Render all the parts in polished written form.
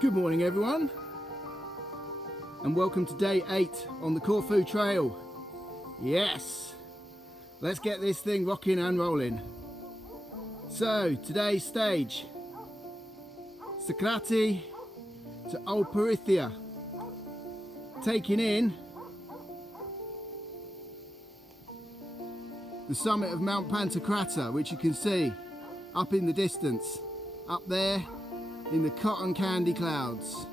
Good morning everyone, and welcome to day 8 on the Corfu trail. Yes, let's get this thing rocking and rolling. So today's stage, Scenic to Old Perithia, taking in the summit of Mount Pantocrata, which you can see up in the distance, up there in the cotton candy clouds.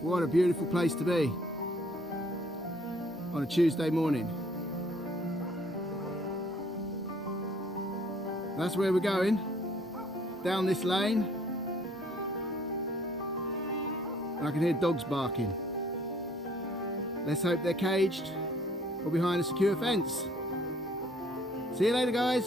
What a beautiful place to be on a Tuesday morning. That's where we're going, down this lane, and I can hear dogs barking. Let's hope they're caged or behind a secure fence. See you later, guys.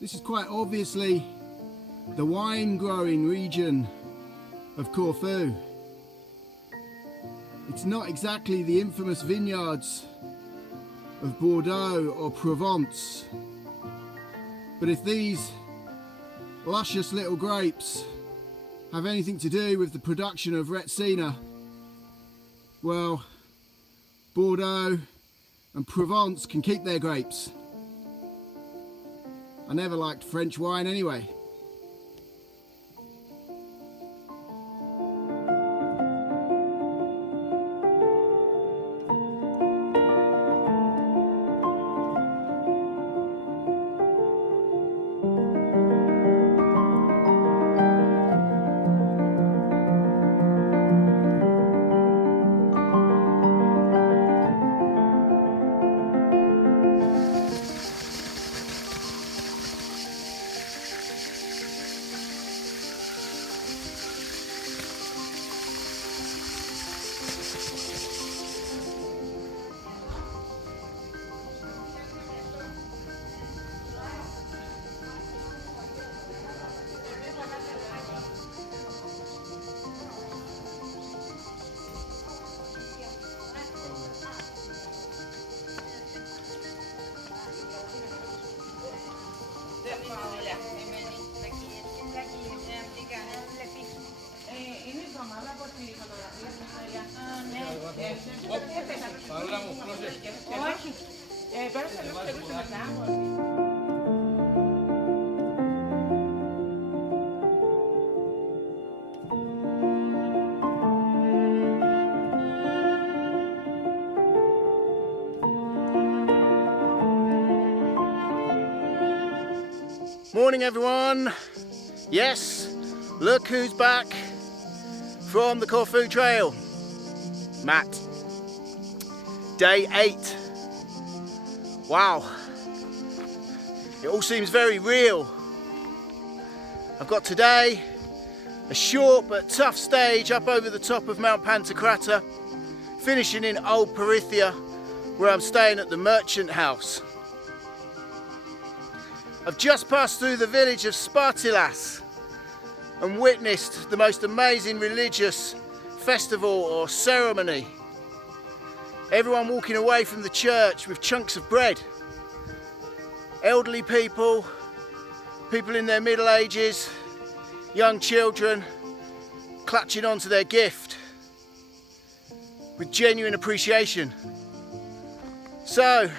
This is quite obviously the wine growing region of Corfu. It's not exactly the infamous vineyards of Bordeaux or Provence, but if these luscious little grapes have anything to do with the production of Retsina, well, Bordeaux and Provence can keep their grapes. I never liked French wine anyway. Morning everyone. Yes, look who's back from the Corfu trail. Matt. Day 8. Wow. It all seems very real. I've got today a short but tough stage up over the top of Mount Pantocrata, finishing in Old Perithia, where I'm staying at the merchant house. I've just passed through the village of Spyridonas and witnessed the most amazing religious festival or ceremony. Everyone walking away from the church with chunks of bread. Elderly people, people in their middle ages, young children clutching onto their gift with genuine appreciation. So,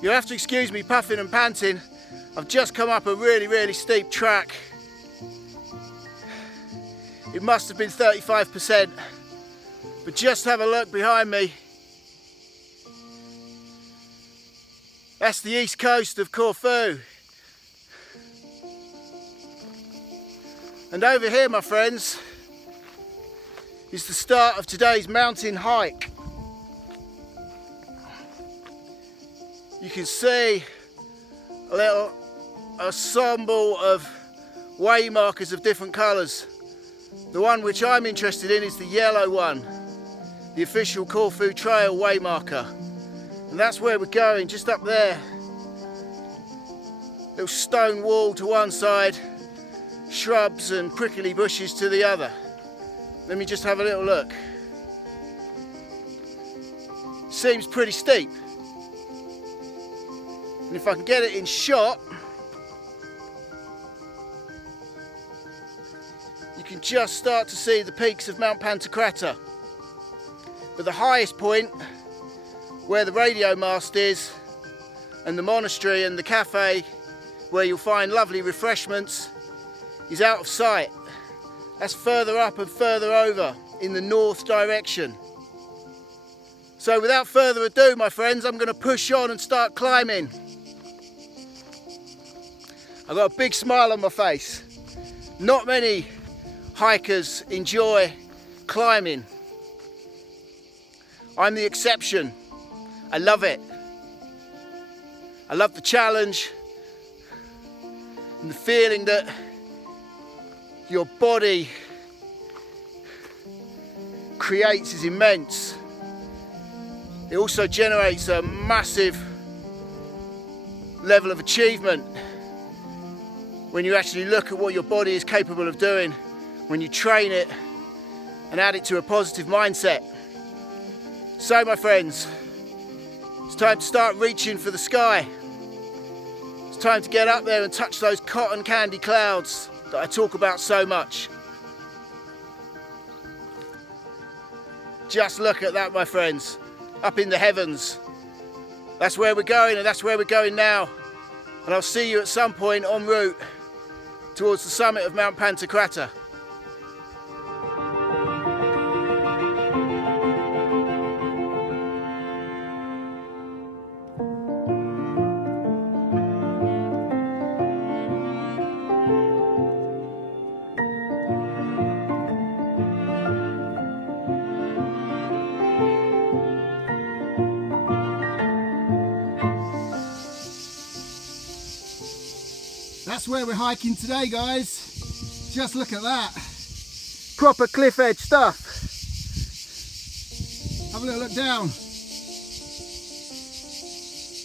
you'll have to excuse me puffing and panting. I've just come up a really steep track. It must have been 35%, but just have a look behind me. That's the east coast of Corfu. And over here, my friends, is the start of today's mountain hike. You can see a little ensemble of way markers of different colours. The one which I'm interested in is the yellow one, the official Corfu Trail way marker. And that's where we're going, just up there. Little stone wall to one side, shrubs and prickly bushes to the other. Let me just have a little look. Seems pretty steep. And if I can get it in shot, you can just start to see the peaks of Mount Pantocrator. But the highest point, where the radio mast is, and the monastery and the cafe, where you'll find lovely refreshments, is out of sight. That's further up and further over in the north direction. So without further ado, my friends, I'm going to push on and start climbing. I've got a big smile on my face. Not many hikers enjoy climbing. I'm the exception. I love it. I love the challenge and the feeling that your body creates is immense. It also generates a massive level of achievement when you actually look at what your body is capable of doing, when you train it and add it to a positive mindset. So my friends, it's time to start reaching for the sky. It's time to get up there and touch those cotton candy clouds that I talk about so much. Just look at that, my friends, up in the heavens. That's where we're going, and that's where we're going now. And I'll see you at some point en route towards the summit of Mount Pantocrator. That's where we're hiking today, guys. Just look at that. Proper cliff edge stuff. Have a little look down.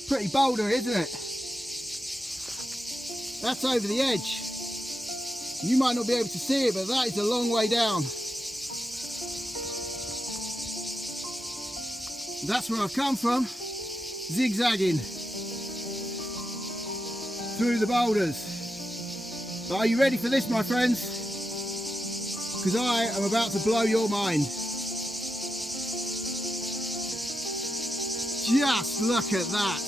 Pretty boulder, isn't it? That's over the edge. You might not be able to see it, but that is a long way down. That's where I've come from, zigzagging through the boulders. But are you ready for this, my friends? Because I am about to blow your mind. Just look at that.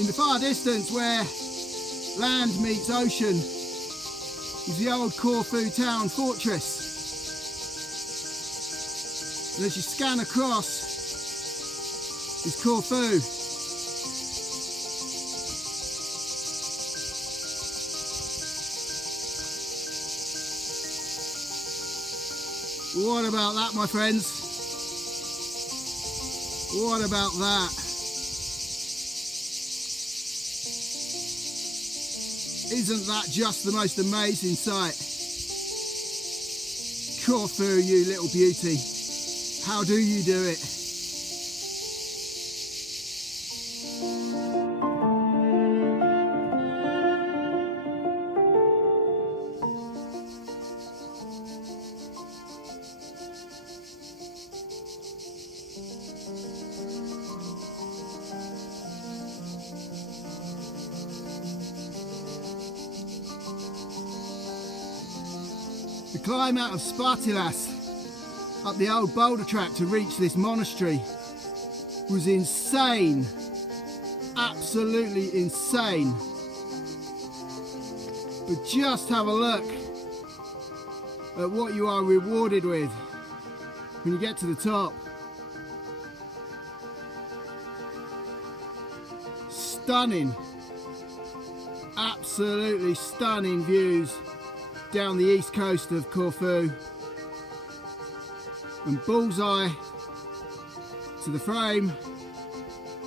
In the far distance, where land meets ocean, is the old Corfu town fortress. And as you scan across, is Corfu. What about that, my friends? What about that? Isn't that just the most amazing sight? Corfu, you little beauty. How do you do it? The climb out of Spyridonas up the old boulder track to reach this monastery was insane, absolutely insane. But just have a look at what you are rewarded with when you get to the top. Stunning, absolutely stunning views down the east coast of Corfu, and bullseye to the frame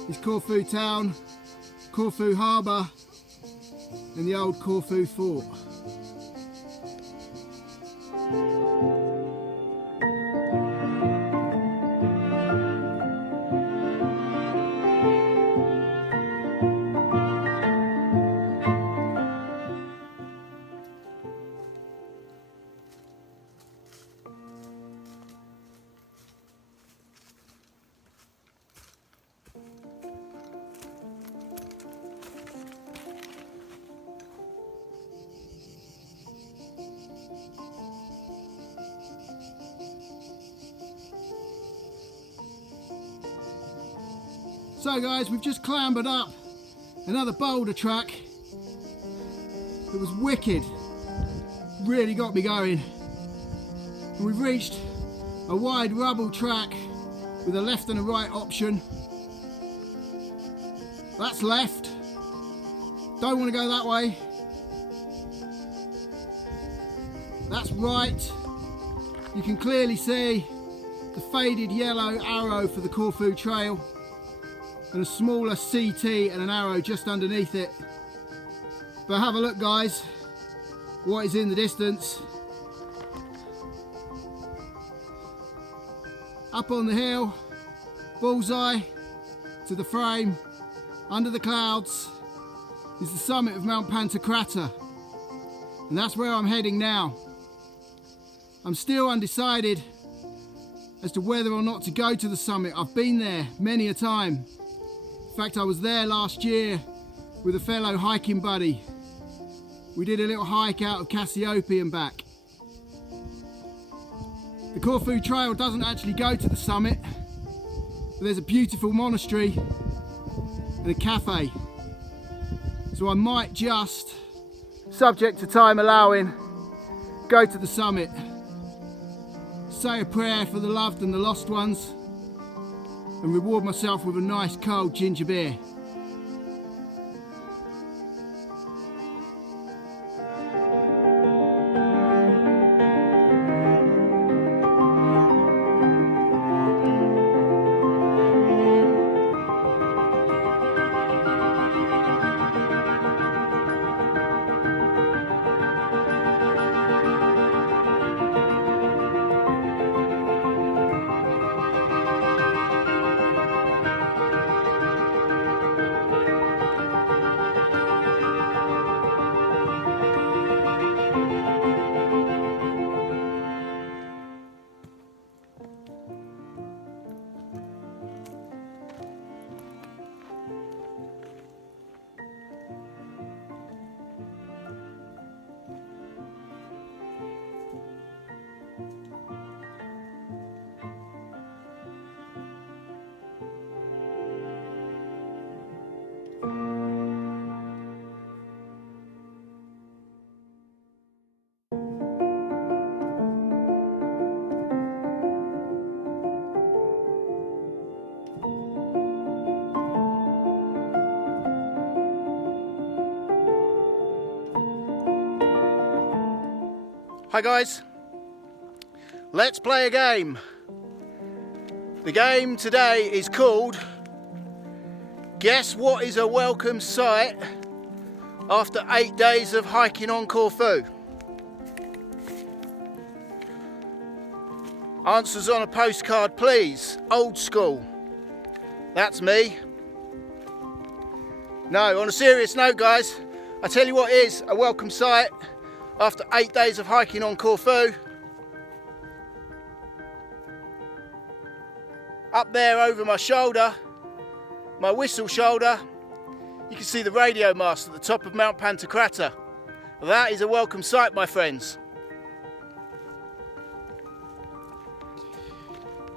is Corfu town Corfu harbour and the old Corfu fort. So guys, we've just clambered up another boulder track. It was wicked, really got me going. And we've reached a wide rubble track with a left and a right option. That's left, don't want to go that way. That's right, you can clearly see the faded yellow arrow for the Corfu trail, and a smaller CT and an arrow just underneath it. But have a look guys, what is in the distance. Up on the hill, bullseye to the frame, under the clouds is the summit of Mount Pantocrata, and that's where I'm heading now. I'm still undecided as to whether or not to go to the summit. I've been there many a time. In fact, I was there last year with a fellow hiking buddy. We did a little hike out of Cassiope and back. The Corfu trail doesn't actually go to the summit, but there's a beautiful monastery and a cafe. So I might just, subject to time allowing, go to the summit, say a prayer for the loved and the lost ones, and reward myself with a nice cold ginger beer. Hi guys, let's play a game. The game today is called Guess What Is a Welcome Sight After 8 Days of Hiking on Corfu. Answers on a postcard please, old school. That's me. No, on a serious note guys, I tell you what is a welcome sight after 8 days of hiking on Corfu. Up there over my shoulder, my whistle shoulder, you can see the radio mast at the top of Mount Pantocrata. That is a welcome sight, my friends.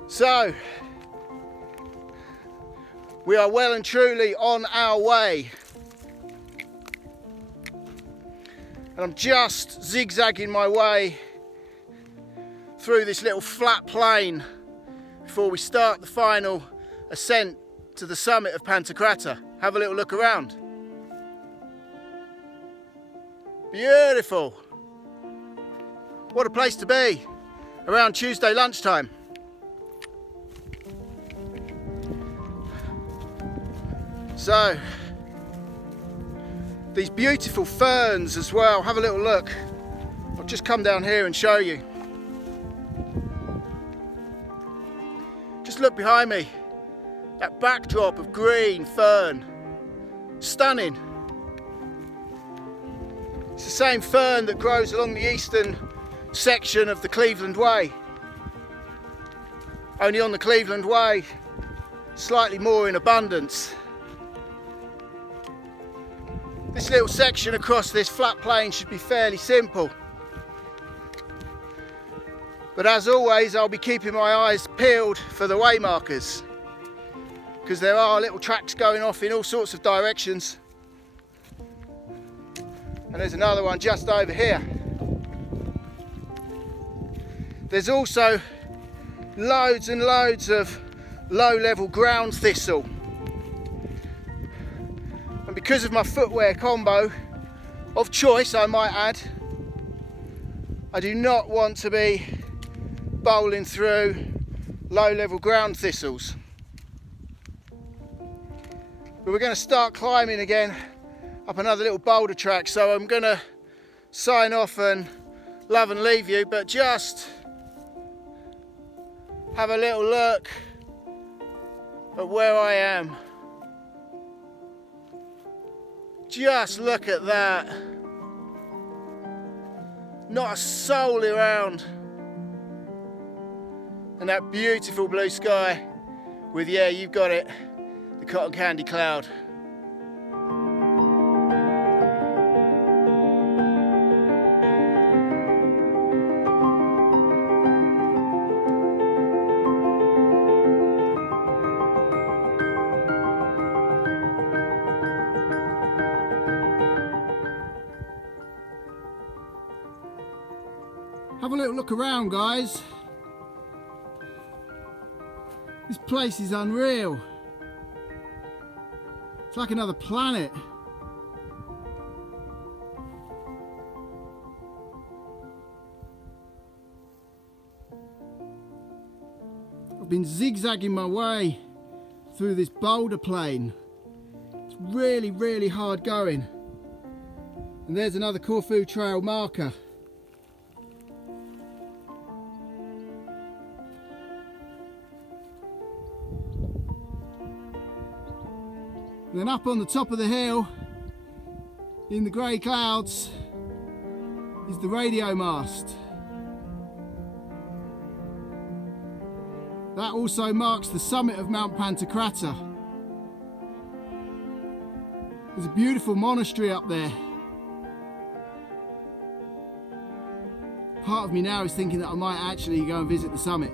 So, we are well and truly on our way. And I'm just zigzagging my way through this little flat plain before we start the final ascent to the summit of Pantocrata. Have a little look around. Beautiful. What a place to be around Tuesday lunchtime. So, these beautiful ferns as well. Have a little look. I'll just come down here and show you. Just look behind me. That backdrop of green fern. Stunning. It's the same fern that grows along the eastern section of the Cleveland Way. Only on the Cleveland Way, slightly more in abundance. This little section across this flat plain should be fairly simple. But as always, I'll be keeping my eyes peeled for the way markers, because there are little tracks going off in all sorts of directions. And there's another one just over here. There's also loads and loads of low-level ground thistle. And because of my footwear combo of choice, I might add, I do not want to be bowling through low-level ground thistles. But we're going to start climbing again up another little boulder track, so I'm going to sign off and love and leave you, but just have a little look at where I am. Just look at that. Not a soul around. And that beautiful blue sky with, yeah, you've got it, the cotton candy cloud. Have a little look around, guys. This place is unreal. It's like another planet. I've been zigzagging my way through this boulder plain. It's really, really hard going. And there's another Corfu trail marker. And then up on the top of the hill, in the grey clouds, is the radio mast. That also marks the summit of Mount Pantocrator. There's a beautiful monastery up there. Part of me now is thinking that I might actually go and visit the summit.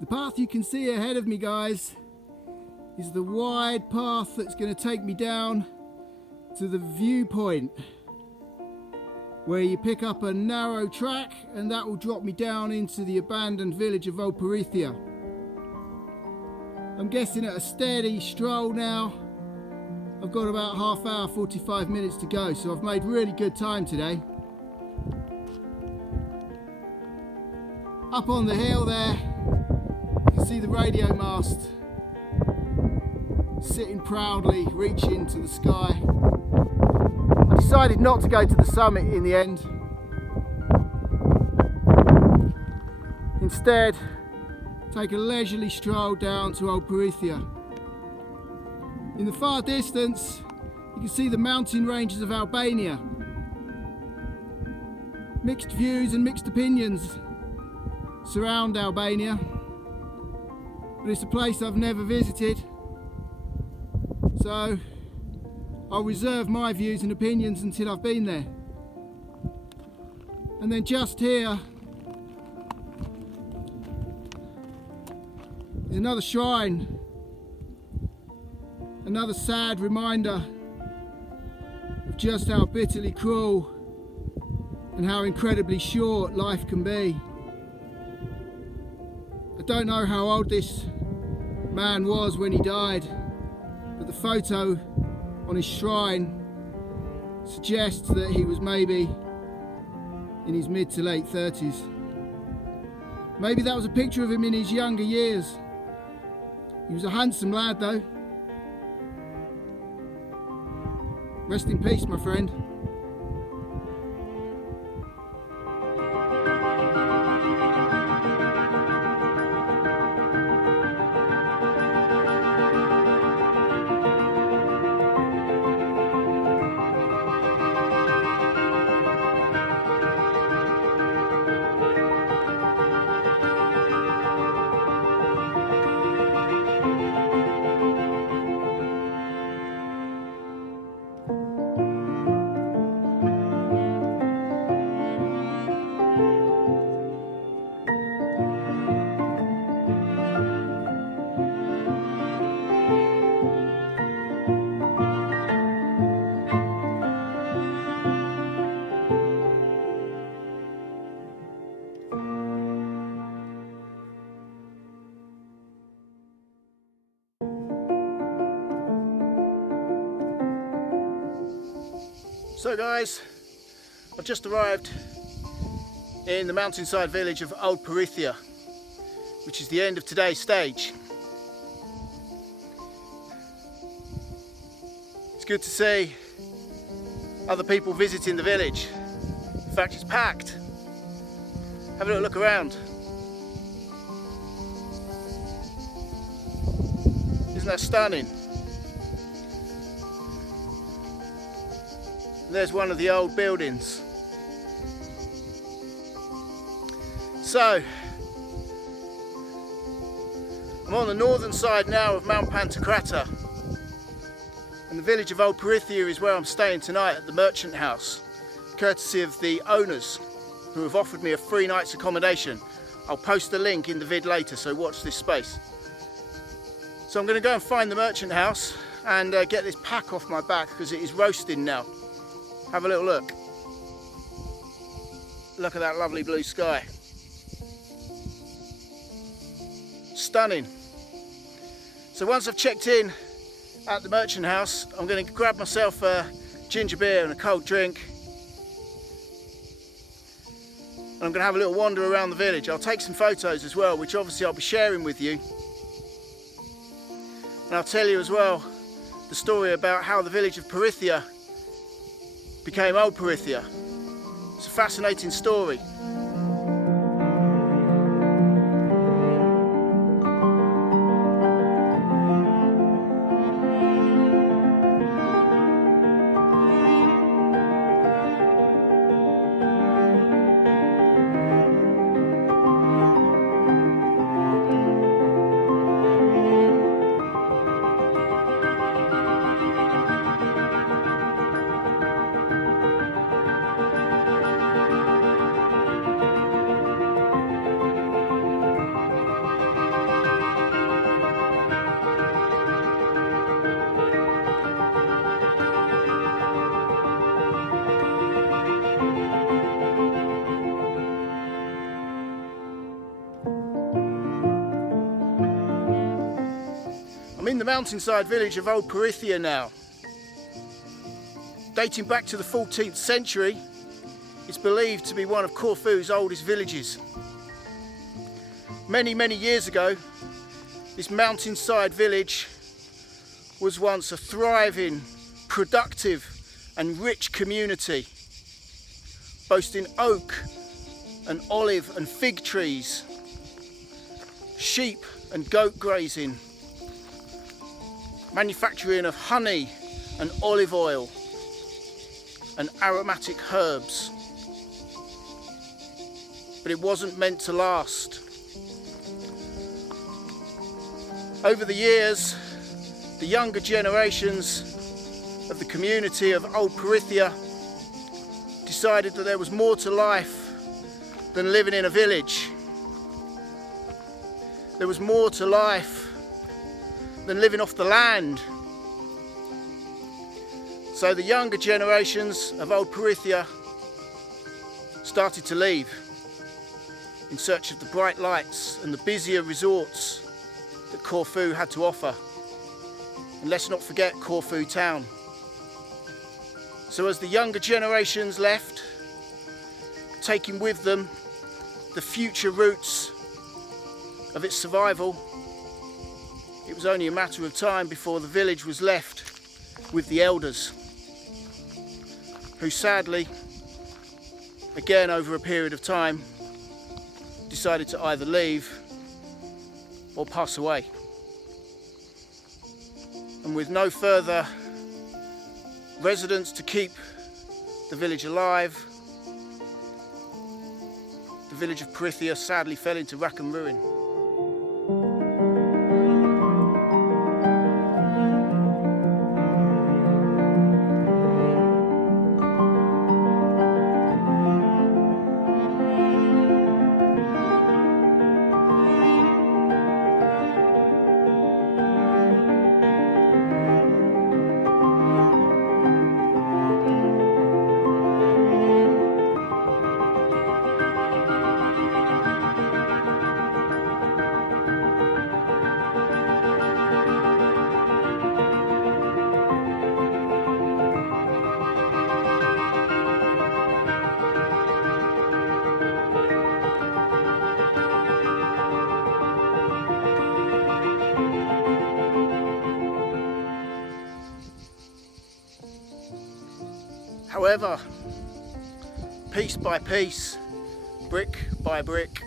The path you can see ahead of me, guys, is the wide path that's going to take me down to the viewpoint, where you pick up a narrow track and that will drop me down into the abandoned village of Old Perithia. I'm guessing at a steady stroll now, I've got about half hour, 45 minutes to go, so I've made really good time today. Up on the hill there, you can see the radio mast sitting proudly, reaching to the sky. I decided not to go to the summit in the end. Instead, take a leisurely stroll down to Old Perithia. In the far distance, You can see the mountain ranges of Albania. Mixed views and mixed opinions surround Albania, but it's a place I've never visited, so I'll reserve my views and opinions until I've been there. And then just here is another shrine, another sad reminder of just how bitterly cruel and how incredibly short life can be. I don't know how old this man was when he died, but the photo on his shrine suggests that he was maybe in his mid to late 30s. Maybe that was a picture of him in his younger years. He was a handsome lad though. Rest in peace, my friend. So guys, I've just arrived in the mountainside village of Old Perithia, which is the end of today's stage. It's good to see other people visiting the village. In fact, it's packed. Have a little look around. Isn't that stunning? There's one of the old buildings. So, I'm on the northern side now of Mount Pantocrata, and the village of Old Perithia is where I'm staying tonight at the merchant house, courtesy of the owners who have offered me a free night's accommodation. I'll post the link in the vid later, so watch this space. So I'm going to go and find the merchant house and get this pack off my back because it is roasting now. Have a little look. Look at that lovely blue sky. Stunning. So once I've checked in at the merchant house, I'm going to grab myself a ginger beer and a cold drink. And I'm going to have a little wander around the village. I'll take some photos as well, which obviously I'll be sharing with you. And I'll tell you as well the story about how the village of Perithia became Old Perithia. It's a fascinating story. I'm in the mountainside village of Old Perithia now. Dating back to the 14th century, it's believed to be one of Corfu's oldest villages. Many, many years ago, this mountainside village was once a thriving, productive and rich community, boasting oak and olive and fig trees, sheep and goat grazing, manufacturing of honey and olive oil and aromatic herbs. But it wasn't meant to last. Over the years, the younger generations of the community of Old Perithia decided that there was more to life than living in a village. There was more to life than living off the land. So the younger generations of Old Perithia started to leave in search of the bright lights and the busier resorts that Corfu had to offer. And let's not forget Corfu town. So as the younger generations left, taking with them the future roots of its survival, it was only a matter of time before the village was left with the elders, who sadly, again over a period of time, decided to either leave or pass away. And with no further residents to keep the village alive, the village of Perithia sadly fell into rack and ruin. However, piece by piece, brick by brick,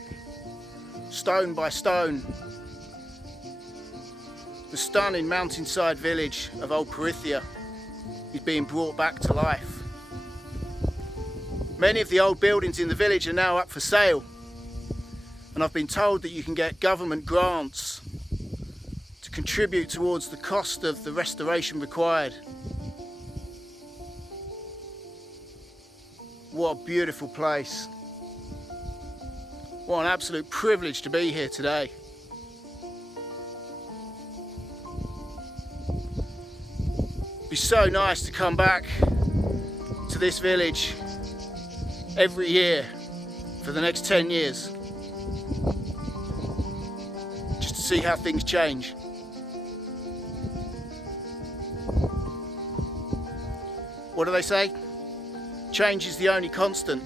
stone by stone, the stunning mountainside village of Old Perithia is being brought back to life. Many of the old buildings in the village are now up for sale, and I've been told that you can get government grants to contribute towards the cost of the restoration required. What a beautiful place. What an absolute privilege to be here today. It'd be so nice to come back to this village every year for the next 10 years. Just to see how things change. What do they say? Change is the only constant.